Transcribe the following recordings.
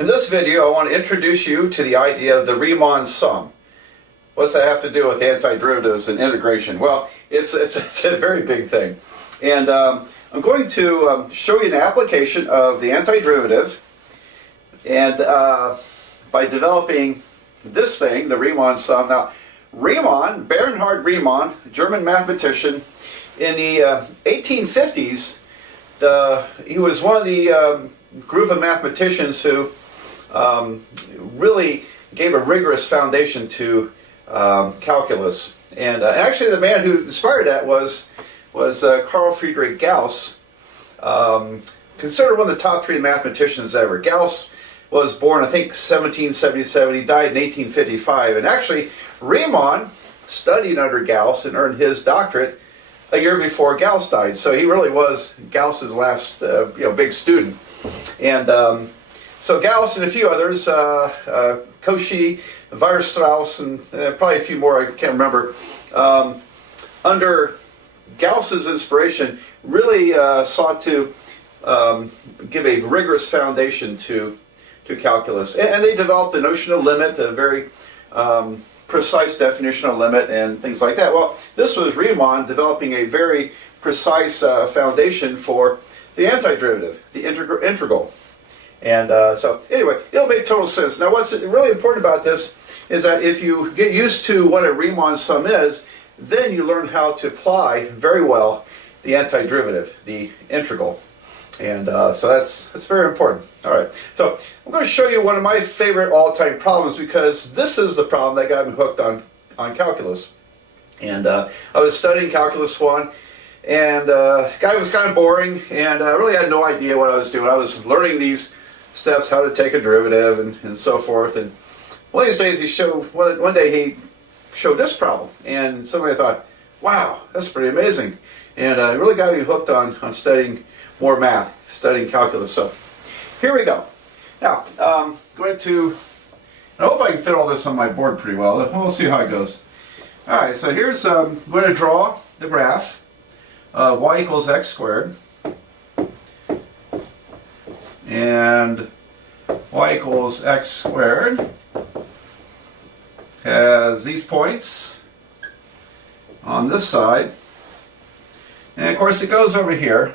In this video, I want to introduce you to the idea of the Riemann sum. What's that have to do with antiderivatives and integration? Well, it's a very big thing. And I'm going to show you an application of the antiderivative, and by developing this thing, the Riemann sum. Now, Riemann, Bernhard Riemann, German mathematician, in the 1850s, he was one of the group of mathematicians who really gave a rigorous foundation to calculus. And actually, the man who inspired that was Carl Friedrich Gauss, considered one of the top 3 mathematicians ever. Gauss was born, I think, 1777. He died in 1855. And actually, Riemann studied under Gauss and earned his doctorate a year before Gauss died. So he really was Gauss's last big student. And so Gauss and a few others, Cauchy, Weierstrass, and probably a few more, I can't remember, under Gauss's inspiration, really sought to give a rigorous foundation to calculus. And they developed the notion of limit, a very precise definition of limit and things like that. Well, this was Riemann developing a very precise foundation for the antiderivative, the integral. And so anyway, it'll make total sense. Now, what's really important about this is that if you get used to what a Riemann sum is, then you learn how to apply very well the antiderivative, the integral. And so that's very important. All right, so I'm going to show you one of my favorite all-time problems, because this is the problem that got me hooked on calculus. And I was studying Calculus 1, and the guy was kind of boring, and I really had no idea what I was doing. I was learning these steps, how to take a derivative and so forth. And one of these days one day he showed this problem, and suddenly I thought, wow, that's pretty amazing. And it really got me hooked on studying more math, studying calculus. So here we go. Now, I hope I can fit all this on my board pretty well. We'll see how it goes. All right, so here's, I'm going to draw the graph, y equals x squared, and y equals x squared has these points on this side, and of course it goes over here.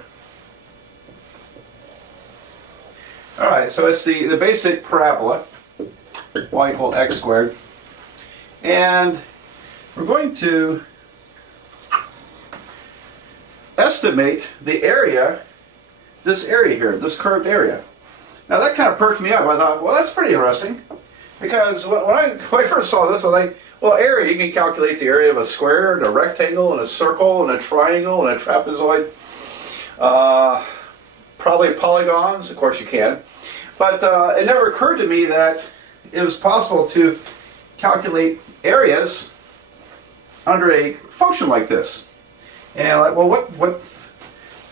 Alright, so it's the basic parabola, y equals x squared, and we're going to estimate the area, this area here, this curved area. Now that kind of perked me up. I thought, well, that's pretty interesting, because when I first saw this, I was like, well, area, you can calculate the area of a square and a rectangle and a circle and a triangle and a trapezoid. Probably polygons, of course you can. But it never occurred to me that it was possible to calculate areas under a function like this. And I'm like, well,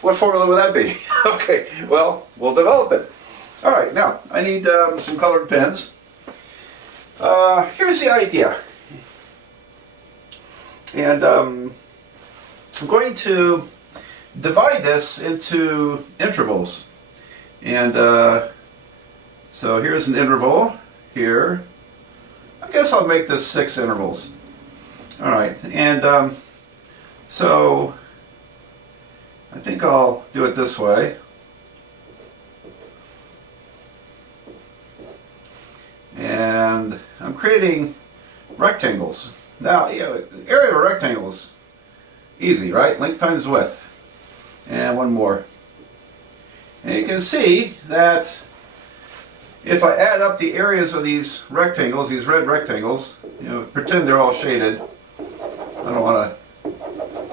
what formula would that be? Okay, well, we'll develop it. All right, now I need some colored pens. Here's the idea. And I'm going to divide this into intervals. And so here's an interval here. I guess I'll make this 6 intervals. All right, and so I think I'll do it this way. And I'm creating rectangles. Now, the area of a rectangle is easy, right? Length times width. And one more. And you can see that if I add up the areas of these rectangles, these red rectangles, pretend they're all shaded. I don't want to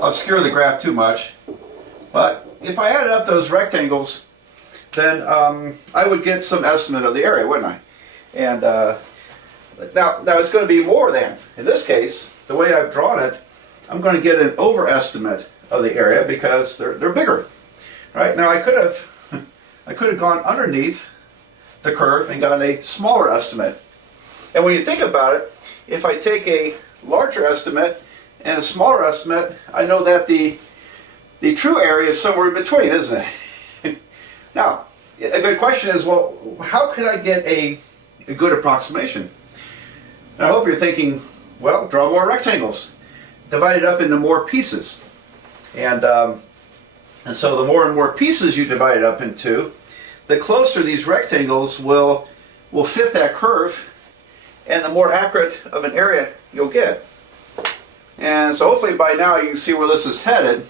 obscure the graph too much. But if I added up those rectangles, then I would get some estimate of the area, wouldn't I? And now it's going to be more than. In this case, the way I've drawn it, I'm going to get an overestimate of the area because they're bigger. Right? Now I could have gone underneath the curve and gotten a smaller estimate. And when you think about it, if I take a larger estimate and a smaller estimate, I know that the true area is somewhere in between, isn't it? Now, a good question is, well, how could I get a good approximation? And I hope you're thinking, well, draw more rectangles. Divide it up into more pieces. And so the more and more pieces you divide it up into, the closer these rectangles will fit that curve, and the more accurate of an area you'll get. And so hopefully by now you can see where this is headed.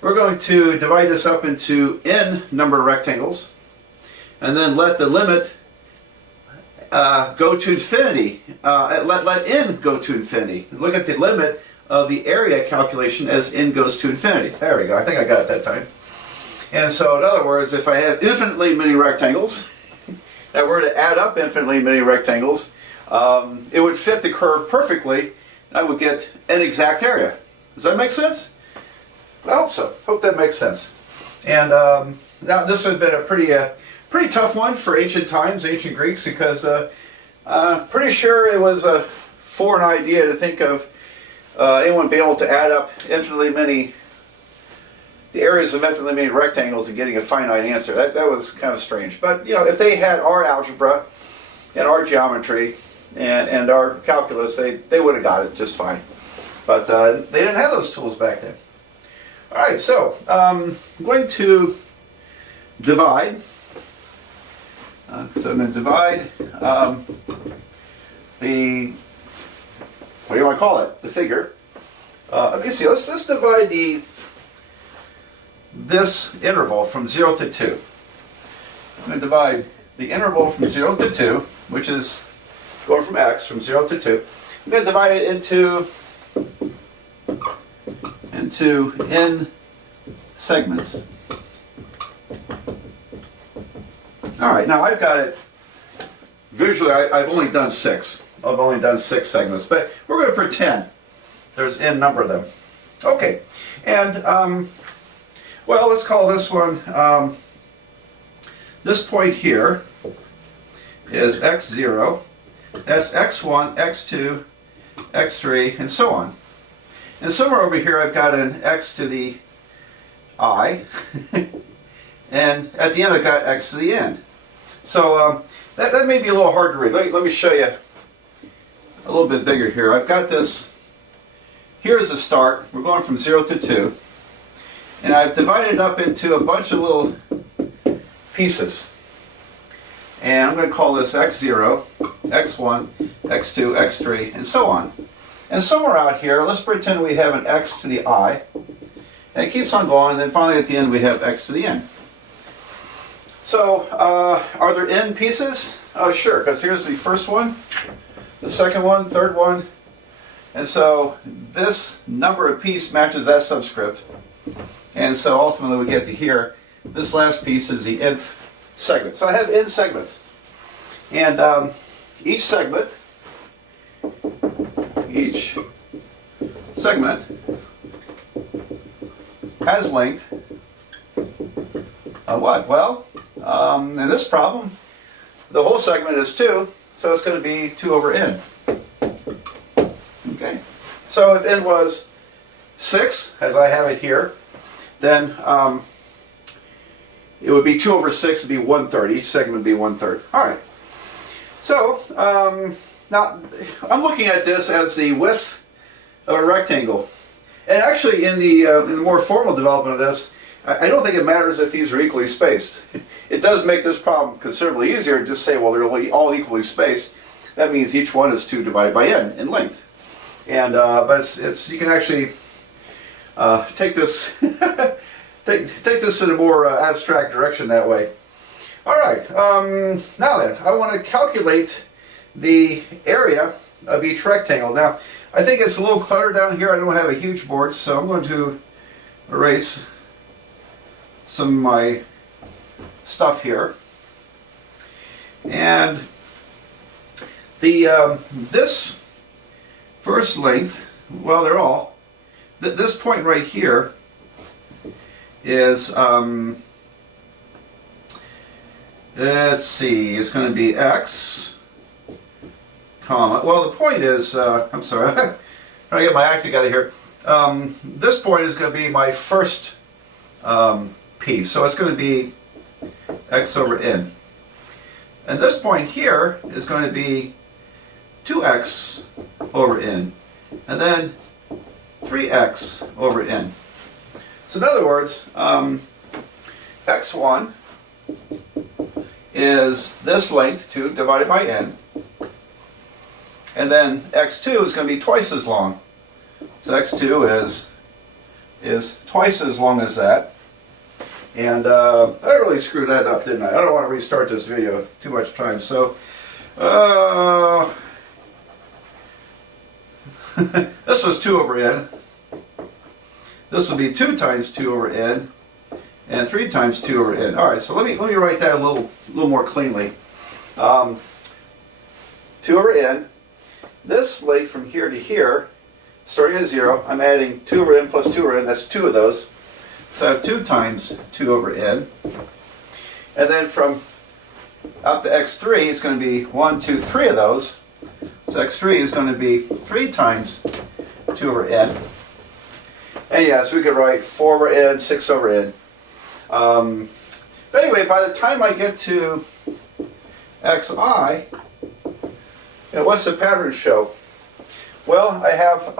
We're going to divide this up into n number of rectangles, and then let the limit go to infinity. Let n go to infinity. Look at the limit of the area calculation as n goes to infinity. There we go. I think I got it that time. And so in other words, if I have infinitely many rectangles, that were to add up infinitely many rectangles, it would fit the curve perfectly. I would get an exact area. Does that make sense? I hope so. Hope that makes sense. And now this would have been a pretty tough one for ancient times, ancient Greeks, because pretty sure it was a foreign idea to think of anyone being able to add up the areas of infinitely many rectangles and getting a finite answer. That was kind of strange. But you know, if they had our algebra and our geometry and our calculus, they would have got it just fine. But they didn't have those tools back then. All right, so I'm going to divide. So I'm going to divide the, what do you want to call it? The figure. Let me see. Let's divide this interval from 0 to 2. I'm going to divide the interval from 0 to 2, which is going from x from 0 to 2. I'm going to divide it into n segments. All right, now I've got it visually. I've only done 6. I've only done 6 segments, but we're going to pretend there's n number of them. Okay, and well, let's call this one. This point here is x0. That's x1, x2, x3, and so on. And somewhere over here I've got an x to the I, and at the end I've got x to the n. So that may be a little hard to read. Let me show you a little bit bigger here. I've got this, here's the start. We're going from 0 to 2. And I've divided it up into a bunch of little pieces. And I'm going to call this x0, x1, x2, x3, and so on. And somewhere out here, let's pretend we have an x to the I. And it keeps on going, and then finally at the end we have x to the n. So, are there n pieces? Oh, sure, because here's the first one, the second one, third one. And so this number of piece matches that subscript. And so ultimately we get to here, this last piece is the nth segment. So I have n segments. And each segment has length of what? Well, in this problem, the whole segment is 2, so it's going to be 2 over n. Okay. So if n was 6, as I have it here, then it would be 2 over 6 would be 1/3. Each segment would be 1/3. All right. So now I'm looking at this as the width of a rectangle. And actually in the more formal development of this, I don't think it matters if these are equally spaced. It does make this problem considerably easier to just say, well, they're all equally spaced. That means each one is 2 divided by n in length. And but it's you can actually take this take this in a more abstract direction that way. All right. Now then, I want to calculate the area of each rectangle. Now, I think it's a little cluttered down here. I don't have a huge board, so I'm going to erase some of my stuff here. And the this first length, well, they're all. This point right here is, let's see, it's going to be x, comma. Well, the point is, I'm sorry, I'm trying to get my act together here. This point is going to be my first piece, so it's going to be x over n. And this point here is going to be 2x over n, and then 3x over n. So in other words, x1 is this length, 2 divided by n, and then x2 is going to be twice as long. So x2 is twice as long as that. And I really screwed that up, didn't I? I don't want to restart this video too much time. So this was 2 over n. This will be 2 times 2 over n, and 3 times 2 over n. All right, so let me write that a little more cleanly. 2 over n. This length from here to here, starting at 0, I'm adding 2 over n plus 2 over n. That's 2 of those. So I have 2 times 2 over n. And then from out to x3, it's going to be 1, 2, 3 of those. So x3 is going to be 3 times 2 over n. And yes, we could write 4 over n, 6 over n. But anyway, by the time I get to xi, what's the pattern show? Well, I have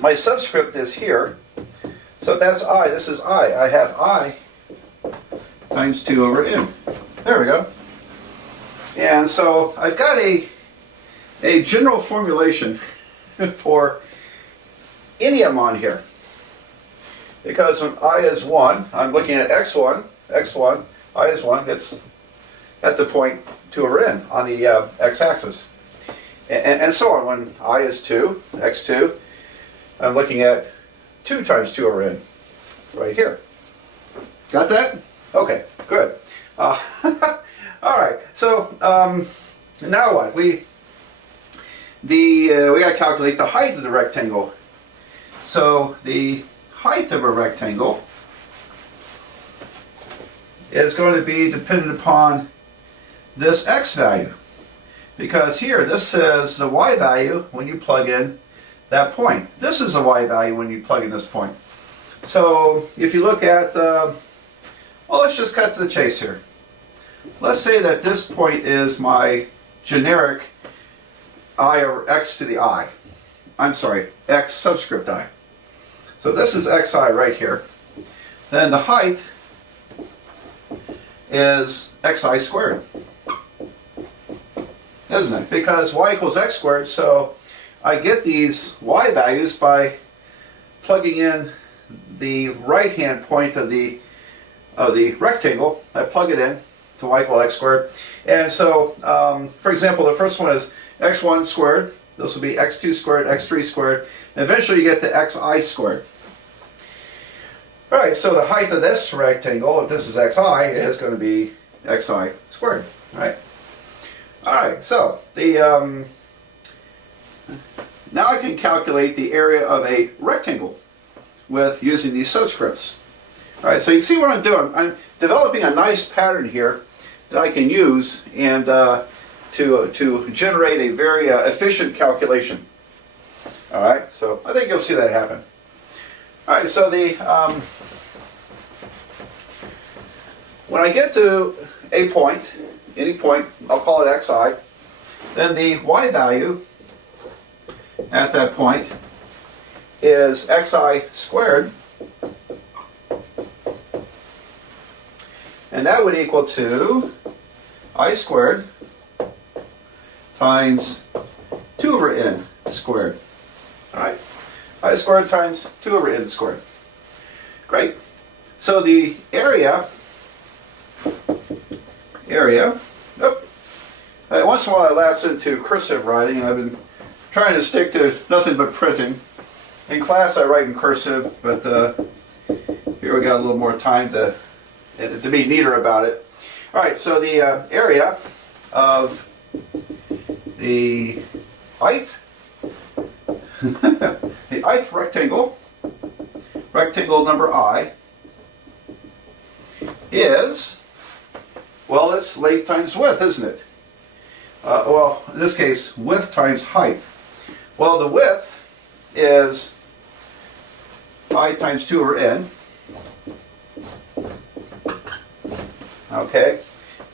my subscript is here. So that's I. This is I. I have I times 2 over n. There we go. And so I've got a general formulation for idiom here. Because when I is 1, I'm looking at x1, I is 1, it's at the point 2 over n on the x-axis. And so on. When I is 2, x2, I'm looking at 2 times 2 over n, right here. Got that? Okay, good. All right, so now what? We got to calculate the height of the rectangle. So the height of a rectangle is going to be dependent upon this x value. Because here, this is the y value when you plug in that point. This is the y value when you plug in this point. So if you look at, well, let's just cut to the chase here. Let's say that this point is my generic I over x to the I. I'm sorry, x subscript I. So this is xi right here. Then the height is xi squared, isn't it? Because y equals x squared, so I get these y values by plugging in the right-hand point of the rectangle. I plug it in to y equal x squared. And so, for example, the first one is x1 squared. This will be x2 squared, x3 squared. And eventually you get to xi squared. All right, so the height of this rectangle, if this is xi, is going to be xi squared. Right? All right, so now I can calculate the area of a rectangle with using these subscripts. All right, so you can see what I'm doing. I'm developing a nice pattern here that I can use and to generate a very efficient calculation. All right, so I think you'll see that happen. All right, so when I get to a point, any point, I'll call it xi, then the y value at that point is xi squared, and that would equal to I squared times 2 over n squared. All right, I squared times 2 over n squared. Great. So the area, once in a while I lapse into cursive writing, and I've been trying to stick to nothing but printing. In class I write in cursive, but here we got a little more time to be neater about it. All right, so the area of the ith the ith rectangle number I, is, well, it's length times width, isn't it? Well, in this case, width times height. Well, the width is I times 2 over n. okay?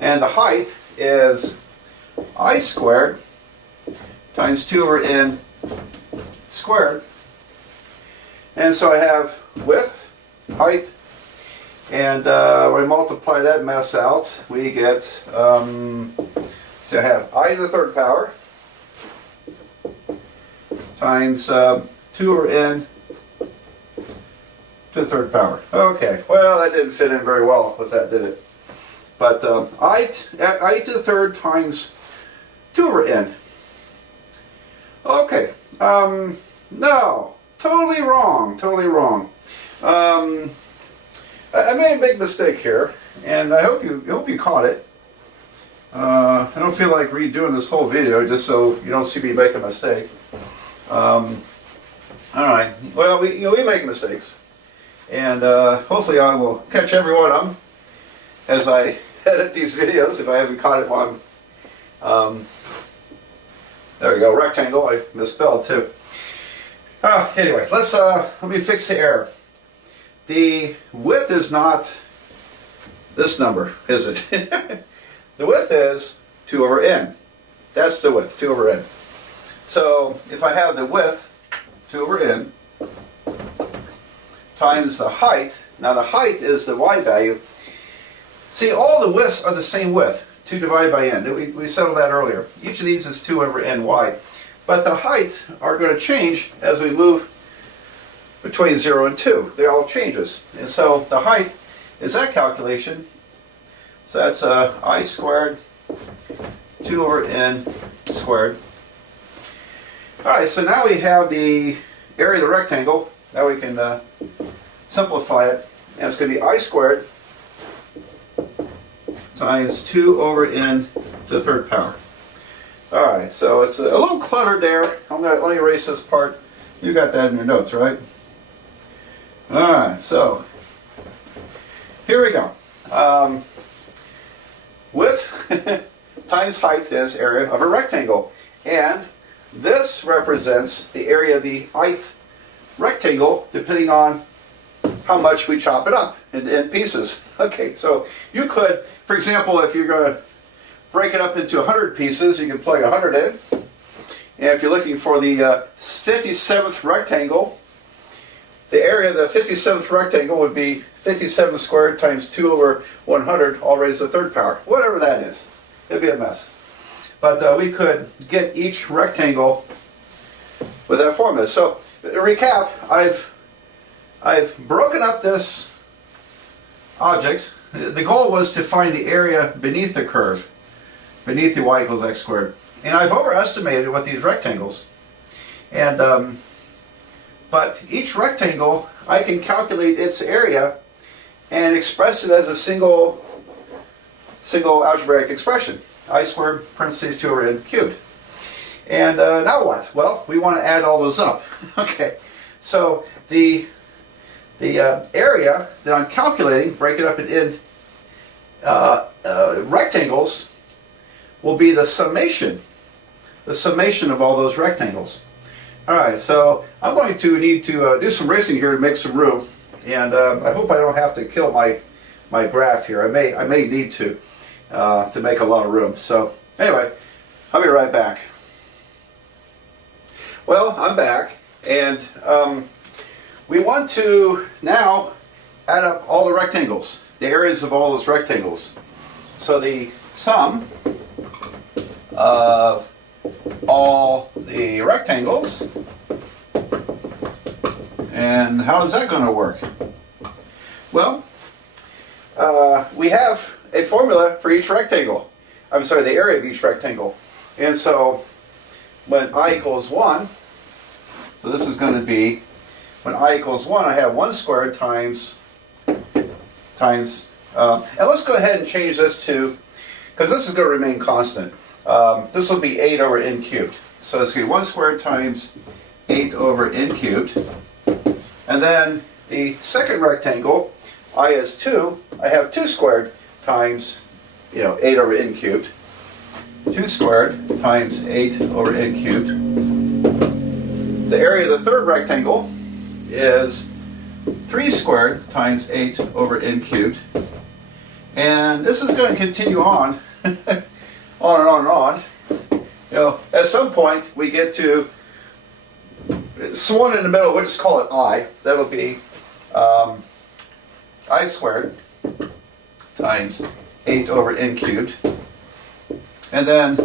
And the height is I squared times 2 over n squared. And so I have width, height, and when we multiply that mess out, we get, so I have I to the third power times 2 over n to the third power. Okay, well, that didn't fit in very well with that, did it? But I to the third times 2 over n. Okay, no, totally wrong, totally wrong. I made a big mistake here, and I hope you caught it. I don't feel like redoing this whole video just so you don't see me make a mistake. All right, well, we make mistakes, and hopefully I will catch every one of them as I edit these videos if I haven't caught it while I'm there we go, rectangle, I misspelled too. Anyway, let me fix the error. The width is not this number, is it? The width is 2 over n. That's the width, 2 over n. So if I have the width, 2 over n, times the height, now the height is the y value. See, all the widths are the same width, 2 divided by n. We settled that earlier. Each of these is 2 over n wide. But the height are going to change as we move between 0 and 2. They all changes. And so the height is that calculation. So that's I squared 2 over n squared. Alright, so now we have the area of the rectangle. Now we can simplify it. And it's going to be I squared times 2 over n to the third power. Alright, so it's a little cluttered there. Let me erase this part. You got that in your notes, right? Alright, so here we go. Width times height is area of a rectangle. And this represents the area of the ith rectangle depending on how much we chop it up in pieces. Okay, so you could, for example, if you're going to break it up into 100 pieces, you can plug 100 in. And if you're looking for the 57th rectangle, the area of the 57th rectangle would be 57 squared times 2 over 100, all raised to the third power. Whatever that is. It'd be a mess. But we could get each rectangle with that formula. So, to recap, I've broken up this object. The goal was to find the area beneath the curve, beneath the y equals x squared. And I've overestimated with these rectangles. And but each rectangle, I can calculate its area and express it as a single algebraic expression. I squared parentheses 2 over n cubed. And now what? Well, we want to add all those up. Okay, so the area that I'm calculating, break it up in rectangles, will be the summation of all those rectangles. Alright, so I'm going to need to do some racing here to make some room, and I hope I don't have to kill my graph here. I may need to make a lot of room. So anyway, I'll be right back. Well, I'm back, and we want to now add up all the rectangles, the areas of all those rectangles. So the sum of all the rectangles, and how is that going to work? Well, we have a formula for each rectangle. I'm sorry, the area of each rectangle. And so when I equals 1, so this is going to be, when I equals 1, I have 1 squared times, and let's go ahead and change this to, because this is going to remain constant. This will be 8 over n cubed. So it's going to be 1 squared times 8 over n cubed. And then the second rectangle, I is 2, I have 2 squared times 8 over n cubed. 2 squared times 8 over n cubed. The area of the third rectangle is 3 squared times 8 over n cubed. And this is going to continue on, on and on and on. You know, at some point we get to one in the middle, we'll just call it I. That'll be I squared times 8 over n cubed. And then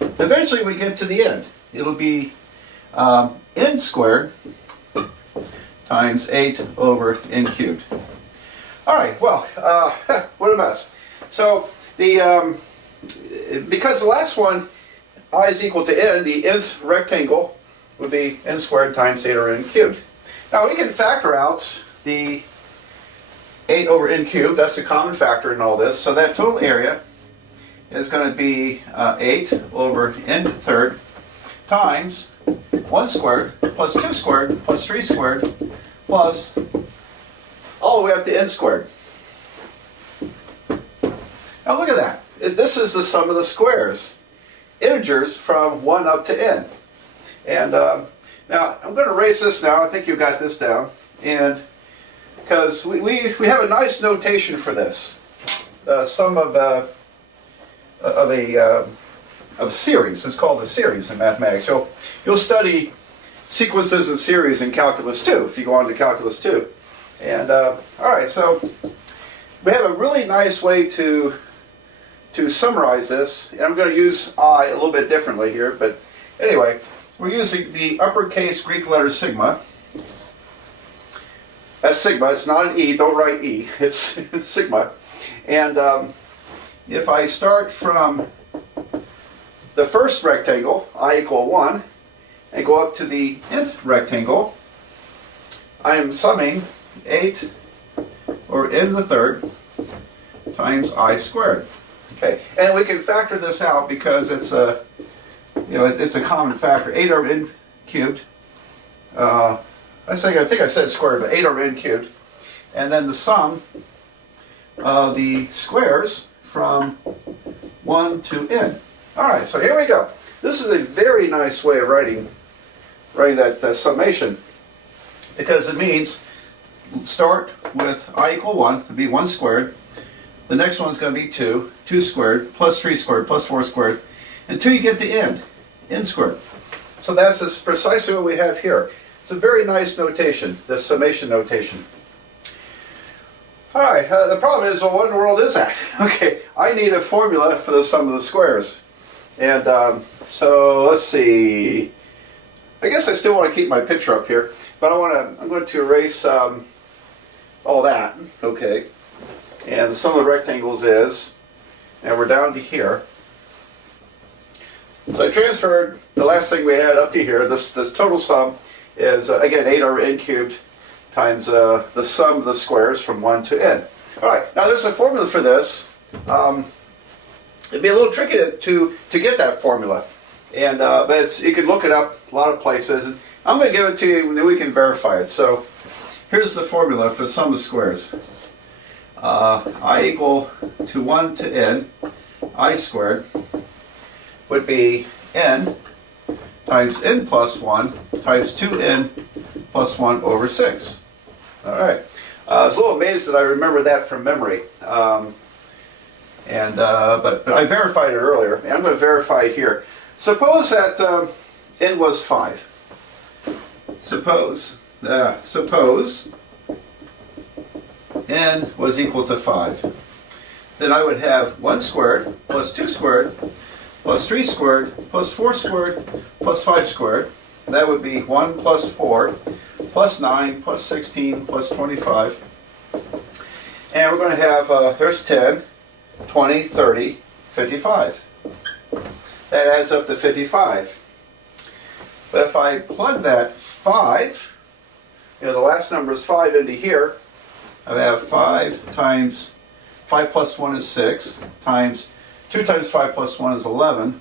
eventually we get to the end. It'll be n squared times 8 over n cubed. All right, well, what a mess. So the because the last one, I is equal to n, the nth rectangle would be n squared times 8 over n cubed. Now we can factor out the 8 over n cubed. That's a common factor in all this. So that total area is going to be 8 over n third times 1 squared plus 2 squared plus 3 squared plus all the way up to n squared. Now look at that. This is the sum of the squares. Integers from 1 up to n. And now I'm going to erase this now. I think you got this down. And because we have a nice notation for this. Sum of a series. It's called a series in mathematics. You'll study sequences and series in calculus 2 if you go on to calculus 2. And all right, so we have a really nice way to summarize this. And I'm going to use I a little bit differently here, but anyway, we're using the uppercase Greek letter sigma. That's sigma. It's not an E. Don't write E. It's sigma. And if I start from the first rectangle, I equal 1, and go up to the nth rectangle, I am summing 8 over n to the third times I squared. Okay, and we can factor this out because it's a, it's a common factor. 8 over n cubed. I think I said squared, but 8 over n cubed, and then the sum of the squares from 1 to n. All right, so here we go. This is a very nice way of writing that summation, because it means start with I equal 1, it'll be 1 squared. The next one's going to be 2, 2 squared, plus 3 squared, plus 4 squared, until you get to n squared. So that's precisely what we have here. It's a very nice notation, the summation notation. All right, the problem is, well, what in the world is that? Okay, I need a formula for the sum of the squares. And so let's see. I guess I still want to keep my picture up here, but I'm going to erase all that. Okay. And the sum of the rectangles is, and we're down to here. So I transferred the last thing we had up to here. This total sum is, again, 8 over n cubed times the sum of the squares from 1 to n. All right, now there's a formula for this. It'd be a little tricky to get that formula, and but you can look it up a lot of places. And I'm going to give it to you, and then we can verify it. So here's the formula for the sum of squares. I equal to 1 to n, I squared would be n times n plus 1 times 2n plus 1 over 6. All right. I was a little amazed that I remember that from memory. But I verified it earlier, and I'm going to verify it here. Suppose that n was 5. Suppose n was equal to 5. Then I would have 1 squared plus 2 squared plus 3 squared plus 4 squared plus 5 squared. That would be 1 plus 4 plus 9 plus 16 plus 25. And we're going to have, there's 10, 20, 30, 55. That adds up to 55. But if I plug that 5, the last number is 5 into here, I have 5 times 5 plus 1 is 6, times 2 times 5 plus 1 is 11,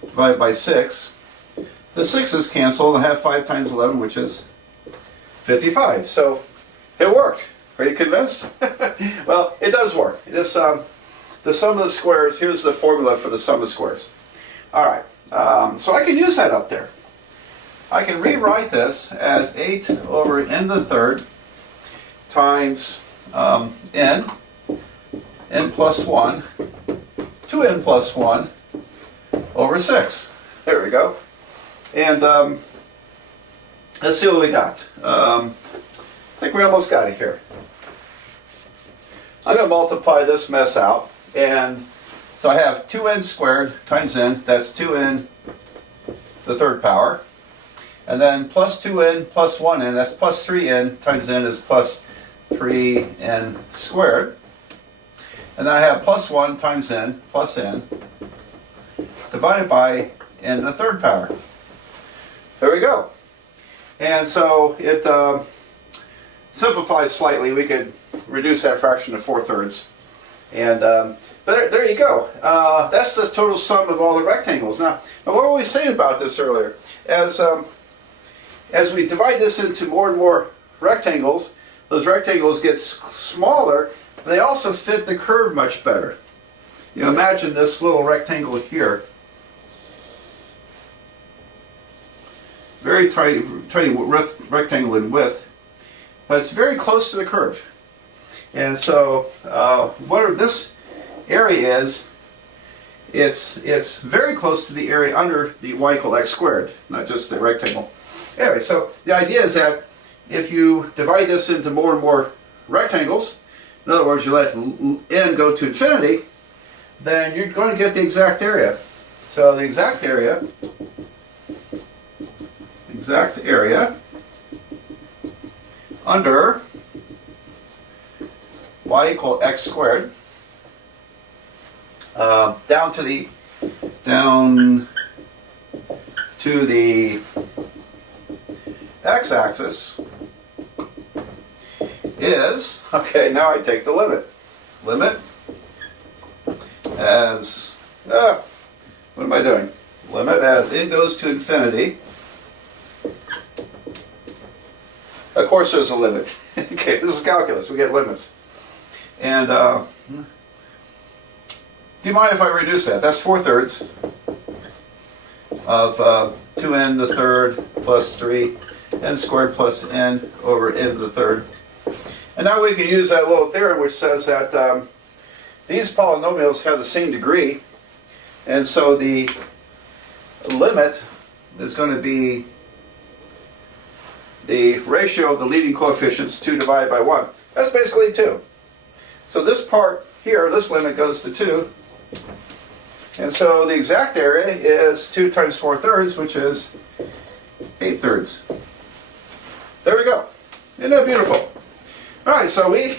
divided by 6. The 6's cancel, I have 5 times 11, which is 55. So it worked. Are you convinced? Well, it does work. This, the sum of the squares, here's the formula for the sum of squares. All right, so I can use that up there. I can rewrite this as 8 over n to the third times n n plus 1, 2n plus 1 over 6. There we go. And let's see what we got. I think we almost got it here. I'm going to multiply this mess out. And so I have 2n squared times n. That's 2n the third power. And then plus 2n plus 1n. That's plus 3n times n is plus 3n squared. And then I have plus 1 times n plus n divided by n to the third power. There we go. And so it simplifies slightly. We could reduce that fraction to 4/3. And but there you go. That's the total sum of all the rectangles. Now what were we saying about this earlier? As we divide this into more and more rectangles, those rectangles get smaller. They also fit the curve much better. You know, imagine this little rectangle here. Very tiny rectangle in width, but it's very close to the curve. And so, what this area is, it's very close to the area under the y equal x squared, not just the rectangle. Anyway, so the idea is that if you divide this into more and more rectangles, in other words, you let n go to infinity, then you're going to get the exact area. So the exact area under y equal x squared down to the x-axis is, okay, now I take the limit. Limit as, what am I doing? Limit as n goes to infinity. Of course there's a limit. Okay, this is calculus, we get limits. And do you mind if I reduce that? That's 4/3 of 2n to the third plus 3n squared plus n over n to the third. And now we can use that little theorem which says that these polynomials have the same degree, and so the limit is going to be the ratio of the leading coefficients, 2 divided by 1. That's basically 2. So this part here, this limit goes to 2. And so the exact area is 2 times 4/3, which is 8/3. There we go. Isn't that beautiful? All right, so we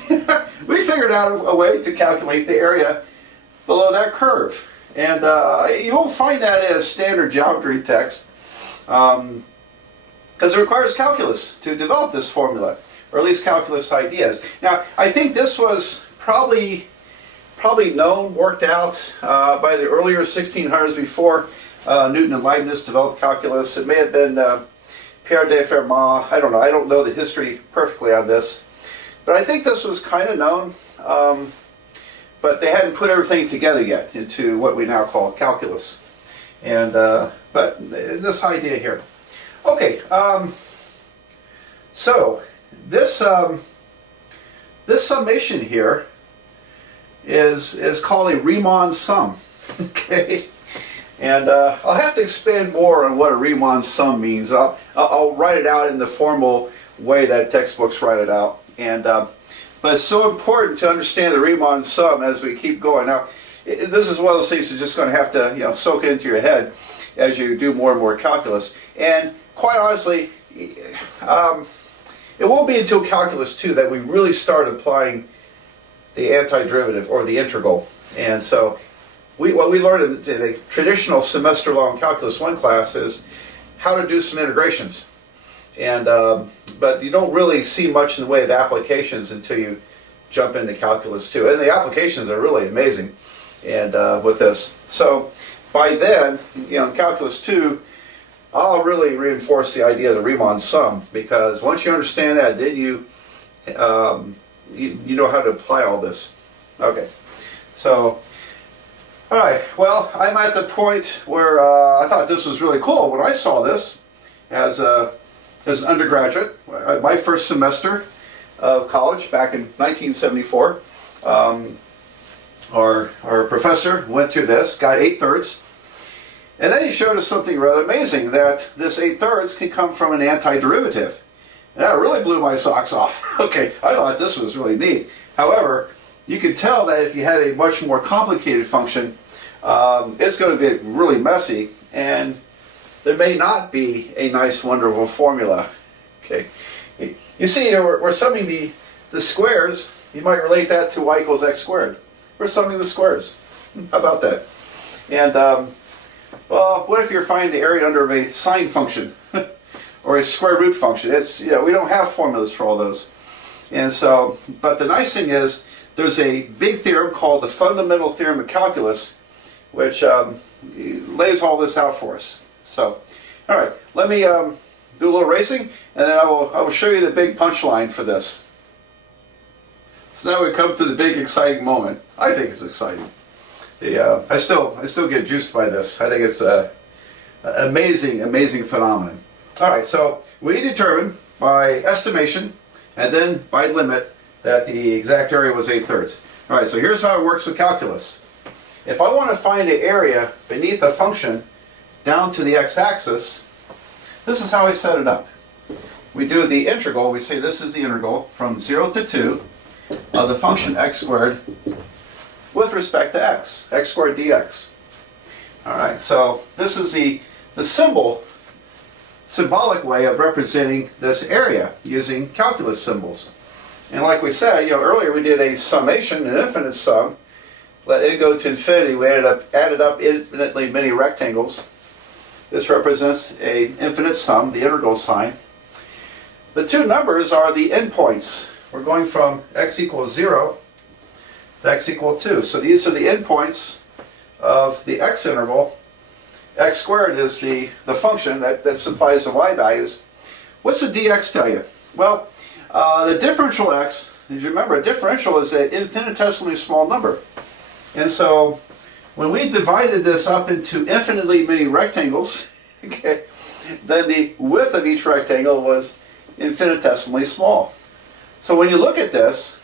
figured out a way to calculate the area below that curve. And you won't find that in a standard geometry text because it requires calculus to develop this formula, or at least calculus ideas. Now, I think this was probably known, worked out by the earlier 1600s before Newton and Leibniz developed calculus. It may have been Pierre de Fermat. I don't know. I don't know the history perfectly on this. But I think this was kind of known, but they hadn't put everything together yet into what we now call calculus. And but this idea here. Okay, so this this summation here is called a Riemann sum. Okay, and I'll have to expand more on what a Riemann sum means. I'll write it out in the formal way that textbooks write it out. And but it's so important to understand the Riemann sum as we keep going. Now, this is one of those things you're just going to have to soak into your head as you do more and more calculus. And quite honestly, it won't be until calculus 2 that we really start applying the antiderivative or the integral. And so what we learned in a traditional semester-long calculus 1 class is how to do some integrations. And but you don't really see much in the way of applications until you jump into calculus 2. And the applications are really amazing and with this. So by then, in calculus 2, I'll really reinforce the idea of the Riemann sum, because once you understand that, then you know how to apply all this. Okay, so all right. Well, I'm at the point where I thought this was really cool when I saw this as an undergraduate, my first semester of college back in 1974. our professor went through this, got 8/3, and then he showed us something rather amazing, that this 8/3 can come from an antiderivative. And that really blew my socks off. Okay, I thought this was really neat. However, you can tell that if you have a much more complicated function, it's going to be really messy, and there may not be a nice, wonderful formula. Okay, you see here we're summing the squares. You might relate that to y equals x squared. We're summing the squares. How about that? And well, what if you're finding the area under a sine function or a square root function? It's, you know, we don't have formulas for all those. And so, but the nice thing is, there's a big theorem called the fundamental theorem of calculus, which lays all this out for us. So, all right, let me do a little racing, and then I will show you the big punchline for this. So now we come to the big exciting moment. I think it's exciting. I still get juiced by this. I think it's an amazing phenomenon. All right, so we determined by estimation and then by limit that the exact area was 8/3. All right, so here's how it works with calculus. If I want to find an area beneath a function down to the x-axis, this is how I set it up. We do the integral. We say this is the integral from 0 to 2 of the function x squared with respect to x squared dx. All right, so this is the symbolic way of representing this area using calculus symbols. And like we said, you know, earlier we did a summation, an infinite sum. Let n go to infinity. We added up infinitely many rectangles. This represents an infinite sum, the integral sign. The two numbers are the endpoints. We're going from x equals 0 to x equals 2. So these are the endpoints of the x interval. X squared is the function that supplies the y values. What's the dx tell you? Well, the differential x, as you remember, a differential is an infinitesimally small number. And so when we divided this up into infinitely many rectangles, okay, then the width of each rectangle was infinitesimally small. So when you look at this,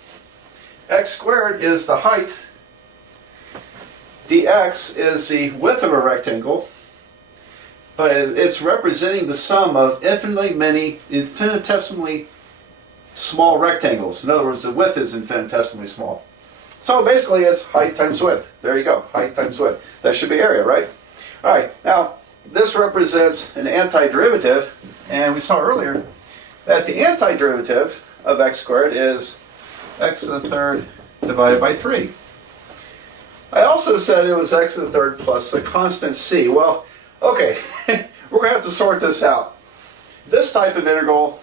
x squared is the height, dx is the width of a rectangle, but it's representing the sum of infinitely many infinitesimally small rectangles. In other words, the width is infinitesimally small. So basically it's height times width. There you go, height times width. That should be area, right? All right, now this represents an antiderivative, and we saw earlier that the antiderivative of x squared is x to the third divided by 3. I also said it was x to the third plus a constant c. Well, okay, we're going to have to sort this out. This type of integral,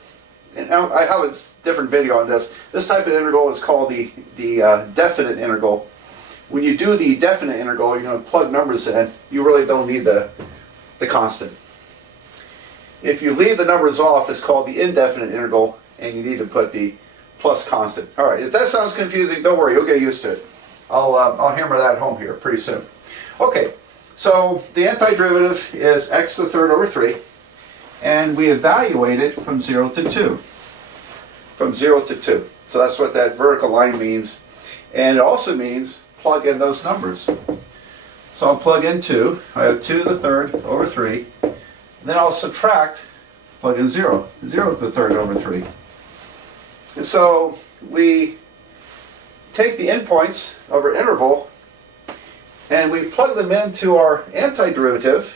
and I have a different video on this, this type of integral is called the definite integral. When you do the definite integral, you're going to plug numbers in, you really don't need the constant. If you leave the numbers off, it's called the indefinite integral, and you need to put the plus constant. All right, if that sounds confusing, don't worry, you'll get used to it. I'll hammer that home here pretty soon. Okay, so the antiderivative is x to the third over 3, and we evaluate it from 0 to 2. From 0 to 2. So that's what that vertical line means. And it also means plug in those numbers. So I'll plug in 2. I have 2 to the third over 3. Then I'll subtract, plug in 0. 0 to the third over 3. And so we take the endpoints of our interval and we plug them into our antiderivative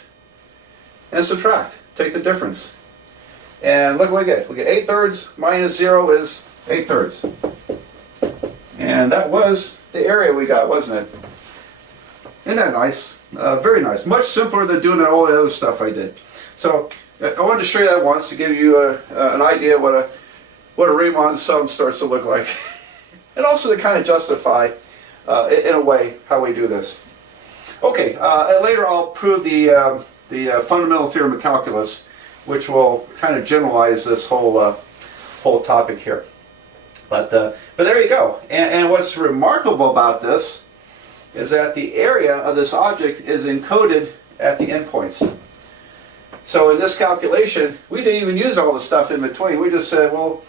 and subtract. Take the difference. And look what we get. We get 8/3 minus 0 is 8/3. And that was the area we got, wasn't it? Isn't that nice? Very nice. Much simpler than doing all the other stuff I did. So I wanted to show you that once to give you an idea what a Riemann sum starts to look like. And also to kind of justify, in a way, how we do this. Okay, later I'll prove the fundamental theorem of calculus, which will kind of generalize this whole topic here. But there you go. And what's remarkable about this is that the area of this object is encoded at the endpoints. So in this calculation, we didn't even use all the stuff in between. We just said, well,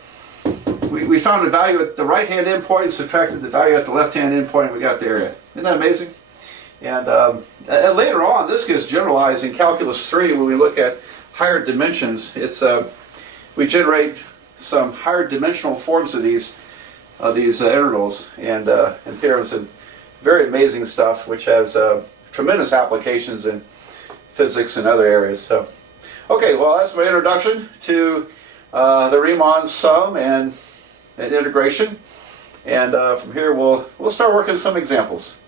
we found a value at the right-hand endpoint, subtracted the value at the left-hand endpoint, and we got the area. Isn't that amazing? And later on, this gets generalized in Calculus 3 when we look at higher dimensions. We generate some higher dimensional forms of these integrals and theorems, and very amazing stuff, which has tremendous applications in physics and other areas. So, okay, well, that's my introduction to the Riemann sum and integration. And from here, we'll start working some examples.